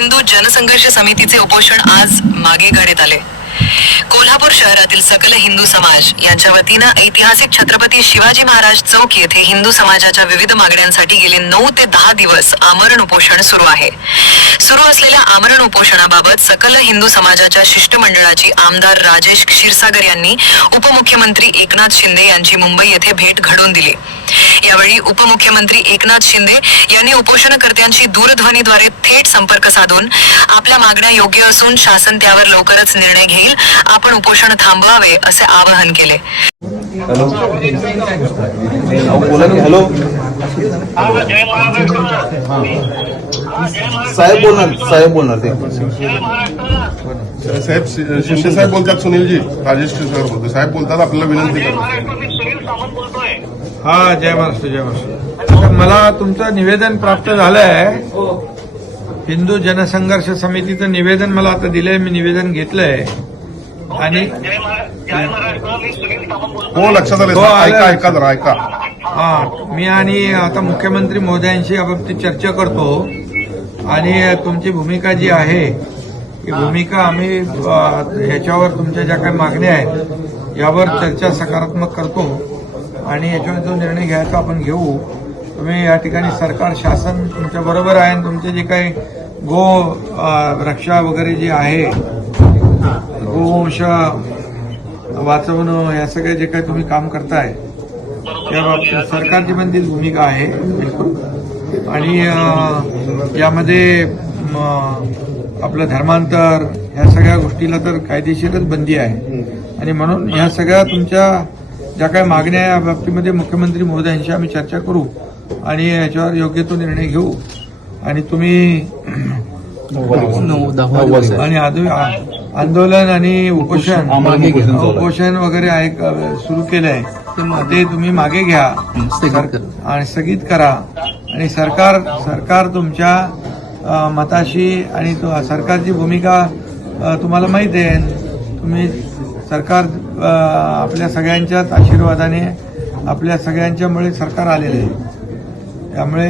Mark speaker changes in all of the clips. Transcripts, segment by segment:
Speaker 1: हिंदू जनसंघर्ष समितीचे उपोषण आज मागे घेण्यात आले. कोल्हापूर शहरातील सकल हिंदू समाज यांच्या वतीनं ऐतिहासिक छत्रपती शिवाजी महाराज चौक येथे हिंदू समाजाच्या विविध मागण्यांसाठी गेले नऊ ते दहा दिवस आमरण उपोषण सुरू आहे. सुरू असलेल्या आमरण उपोषणाबाबत सकल हिंदू समाजाच्या शिष्टमंडळाची आमदार राजेश क्षीरसागर यांनी उपमुख्यमंत्री एकनाथ शिंदे यांची मुंबई येथे भेट घडवून दिली. यावेळी उपमुख्यमंत्री एकनाथ शिंदे यांनी उपोषणकर्त्यांशी दूरध्वनीद्वारे थेट संपर्क साधून आपल्या मागण्या योग्य असून शासन त्यावर लवकरच निर्णय घेईल. आपण उपोषण थांबवावे असे आवाहन केले.
Speaker 2: हॅलो. साहेब बोलणार साहेब बोलणार ते.
Speaker 3: साहेब शिंदे साहेब बोलतात सुनीलजी. राजेश साहेब बोलतात आपल्याला विनंती करतात
Speaker 4: हा जय महाराष्ट्र जय महाराष्ट्र. मला तुमचं निवेदन प्राप्त झालंय. हिंदू जनसंघर्ष समितीचं निवेदन मला आता दिलंय मी निवेदन घेतलंय. आणि
Speaker 3: हो लक्षात आलं.
Speaker 4: हो.
Speaker 3: ऐका ऐका जरा ऐका.
Speaker 4: हा मी आणि आता मुख्यमंत्री महोदयांशी याबाबतीत चर्चा करतो. आणि तुमची भूमिका जी आहे ही भूमिका आम्ही याच्यावर तुमच्या ज्या काही मागण्या आहेत यावर चर्चा सकारात्मक करतो. आणि याच्यावर जो निर्णय घ्यायचा आपण घेऊ तुम्ही या ठिकाणी सरकार शासन तुमच्या बरोबर आहे आणि तुमचे जे काही गो रक्षा वगैरे जे आहे गोवंश वाचवणं या सगळे जे काही तुम्ही काम करताय त्या बाबतीत सरकारची पण ती भूमिका आहे. बिलकुल आणि यामध्ये आपलं धर्मांतर ह्या सगळ्या गोष्टीला तर कायदेशीरच बंदी आहे. आणि म्हणून ह्या सगळ्या तुमच्या ज्या काही मागण्या आहे, या बाबतीमध्ये मुख्यमंत्री महोदयांशी आम्ही चर्चा करू आणि याच्यावर योग्य तो निर्णय घेऊ. आणि तुम्ही आणि आंदोलन आणि उपोषण उपोषण वगैरे सुरू केलंय. ते तुम्ही मागे घ्या. आणि स्थगित करा. आणि सरकार सरकार तुमच्या मताशी आणि तो- सरकारची भूमिका तुम्हाला माहिती आहे. तुम्ही सरकार आपल्या सगळ्यांच्याच आशीर्वादाने आपल्या सगळ्यांच्यामुळे सरकार आलेले आहे. त्यामुळे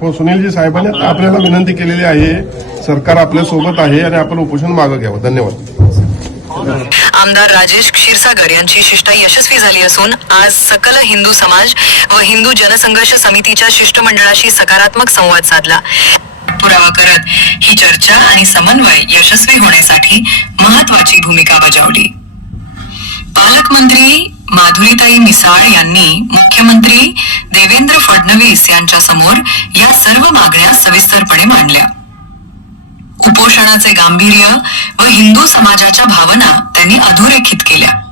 Speaker 3: हो सुनीलजी साहेबांनी आपल्याला विनंती केलेली आहे सरकार आपल्यासोबत आहे आणि आपण उपोषण मागं घ्यावं. धन्यवाद.
Speaker 1: आमदार राजेश क्षीरसागर यांची शिष्टा यशस्वी झाली असून आज सकल हिंदू समाज व हिंदू जनसंघर्ष समितीच्या शिष्टमंडळाशी सकारात्मक संवाद साधला. पुरावा करत ही चर्चा आणि समन्वय यशस्वी होण्यासाठी महत्वाची भूमिका बजावली. पालकमंत्री माधुरीताई मिसाळ यांनी मुख्यमंत्री देवेंद्र फडणवीस यांच्या समोर या सर्व मागण्या सविस्तरपणे मांडल्या. उपोषणाचे गांभीर्य व हिंदू समाजाच्या भावना त्यांनी अधोरेखित केल्या.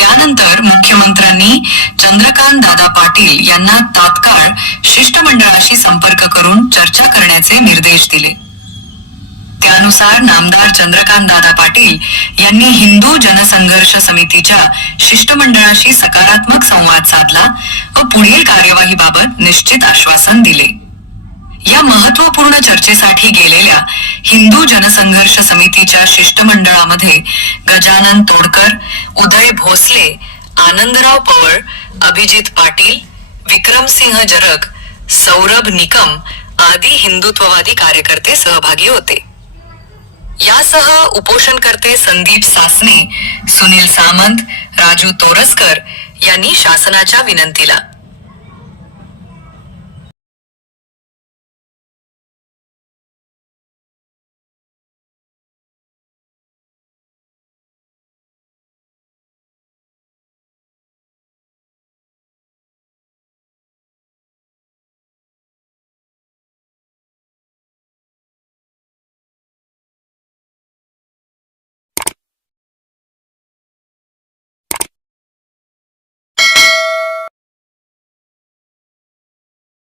Speaker 1: त्यानंतर मुख्यमंत्र्यांनी चंद्रकांत दादा पाटील यांना तात्काळ शिष्टमंडळाशी संपर्क करून चर्चा करण्याचे निर्देश दिले. त्यानुसार नामदार चंद्रकांत दादा पाटील यांनी हिंदू जनसंघर्ष समितीच्या शिष्टमंडळाशी सकारात्मक संवाद साधला व पुढील कार्यवाहीबाबत निश्चित आश्वासन दिले. या महत्त्वपूर्ण चर्चेसाठी गेलेल्या हिंदू जनसंघर्ष समितीच्या शिष्टमंडळामध्ये गजानन तोडकर उदय भोसले आनंदराव पवळ अभिजित पाटील विक्रमसिंह जरग सौरभ निकम आदी हिंदुत्ववादी कार्यकर्ते सहभागी होते. यासह उपोषणकर्ते संदीप सासने सुनील सामंत राजू तोरसकर यांनी शासनाच्या विनंतीला